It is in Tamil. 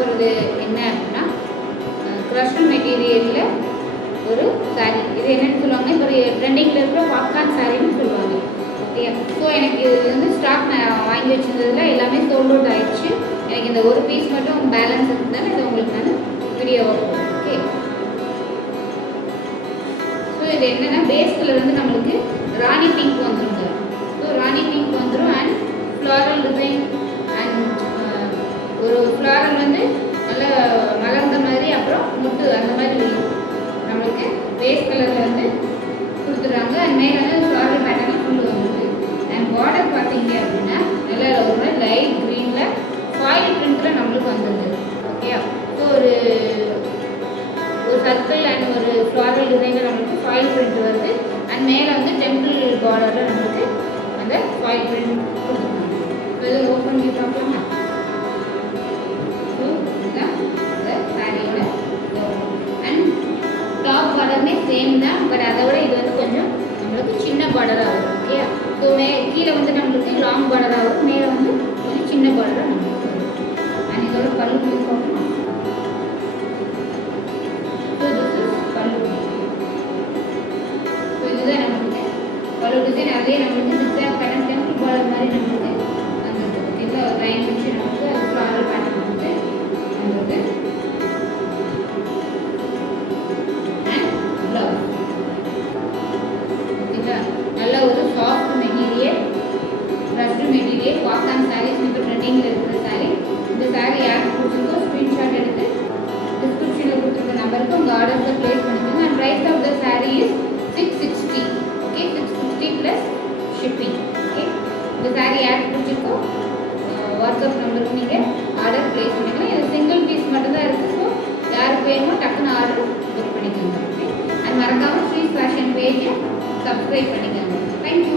போகிறது என்ன அப்படின்னா க்ரஷ்டு மெட்டீரியலில் ஒரு சாரீ. இது என்னென்னு சொல்லுவாங்க, இப்போ ட்ரெண்டிங்கில் இருக்கிற பாப்கார்ன் சாரின்னு சொல்லுவாங்க. ஓகே, ஸோ எனக்கு இது வந்து ஸ்டாக் நான் வாங்கி வச்சுருந்ததில் எல்லாமே சோல்ட் அவுட் ஆகிடுச்சு. எனக்கு இந்த ஒரு பீஸ் மட்டும் பேலன்ஸ் இருந்தாலும் இதை உங்களுக்கு நான் வீடியோவாக போடுறேன். ஓகே, ஸோ இது என்னென்னா பேஸ் கலர் வந்து நம்மளுக்கு ராணி பிங்க் வந்துருங்க. ஸோ ராணி பிங்க் வந்துடும் அண்ட் ஃப்ளாரல் டிசைன் அண்ட் ஒரு ஃப்ளாரல் வந்து நல்லா மலர்ந்த மாதிரி அப்புறம் முட்டு அந்த மாதிரி நம்மளுக்கு பேஸ் கலரில் வந்து கொடுத்துட்றாங்க. அண்ட் மேலே வந்து ஃப்ளாரல் பேட்டர்னில் ஃபுல்லு வந்துருக்கு. அண்ட் பார்டர் பார்த்தீங்க அப்படின்னா நல்லா ஒரு லைட் க்ரீனில் ஃபாயில் பிரிண்ட்டில் நம்மளுக்கு வந்துடுது. ஓகே, ஸோ ஒரு சர்க்கிள் அண்ட் ஒரு ஃப்ளாரல் டிசைனில் நம்மளுக்கு ஃபாயில் பிரிண்ட் வருது. அண்ட் மேலே வந்து டெம்பிள் பார்டரில் நம்மளுக்கு அந்த ஃபாயில் பிரிண்ட் கொடுத்துருக்காங்க. ஸோ இதை ஓப்பன் பண்ணி பார்க்கலாமா? ஸோ இதுதான் இந்த சாரியோட அண்ட் டாப் பார்டருமே சேம் தான், பட் அதை விட இது வந்து கொஞ்சம் நம்மளுக்கு சின்ன பார்டராக வரும். ஓகே, ஸோ கீழே வந்து நம்மளுக்கு லாங் பார்டராக வரும், மேலே வந்து கொஞ்சம் சின்ன பார்டராக நம்மளுக்கு வரும். அண்ட் இதோட பல்லு பார்க்கணும். ஸோ திஸ் இஸ் பல்லு. ஸோ இதுதான் நம்மளுக்கு பல்லு டிசைன். அதே நம்மளுக்கு டிசைன் பேட்டர்ன் டெம்பிள் பார்டர் மாதிரி நம்மளுக்கு வந்துருக்கு. ஓகேங்களா, ஒரு லைன் வச்சு நம்மளுக்கு அது ஃப்ளாரல் பேட்டர்ன் வந்து நம்மளுக்கு நல்ல ஒரு soft material, crushed material, popcorn saris இப்போ ட்ரெண்டிங்கில் இருக்கிற சாரீ. இந்த சாரீ யாருக்கு பிடிச்சிருக்கோ ஸ்க்ரீன்ஷாட் எடுத்து டிஸ்கிரிப்ஷனில் கொடுத்துருக்க நம்பருக்கு உங்கள் ஆர்டர்ஸை ப்ளேஸ் பண்ணிக்கோங்க. And price of the sari is 660. Okay, 660 plus shipping. Okay, இந்த சாரீ யாருக்கு பிடிச்சிருக்கோ வாட்ஸ்அப் நம்பருக்கு நீங்கள் ஆர்டர் ப்ளேஸ் பண்ணிக்கலாம். இது சிங்கிள் பீஸ் மட்டும்தான் இருக்குது. ஸோ யாருக்கு வேணுமோ டக்குன்னு ஆர்டர் புக் பண்ணிக்கோங்க. ஓகே, அண்ட் மறக்காமல் ஸ்ரீ ஃபேஷன் பேஜை சப்ஸ்கிரைப் பண்ணிக்கோங்க. தேங்க்யூ.